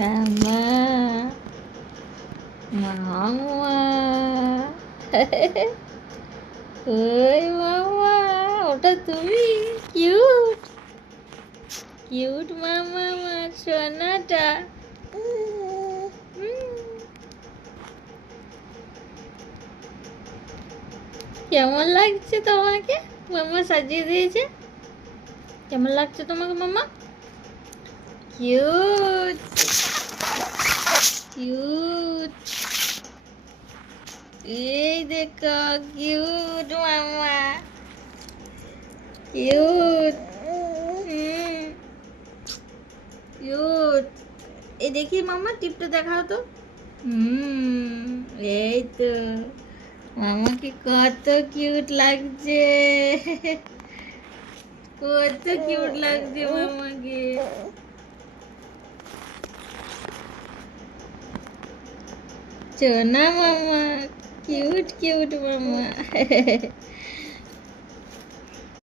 মামা মামা ওই মামা, ওটা তুমি? কিউট কিউট মামা, আমার সোনাটা। কেমন লাগছে তোমাকে? মামা সাজিয়ে দিয়েছে। কেমন লাগছে তোমাকে মামা? Cute cute. এই দেখো, কিউট মামা, কিউট কিউট। এই দেখি মামা, টিপটা দেখাও তো। এই তো মামাকে কত কিউট লাগছে, কত কিউট লাগছে মামাকে। সোনা মামা, কিউট কিউট মামা।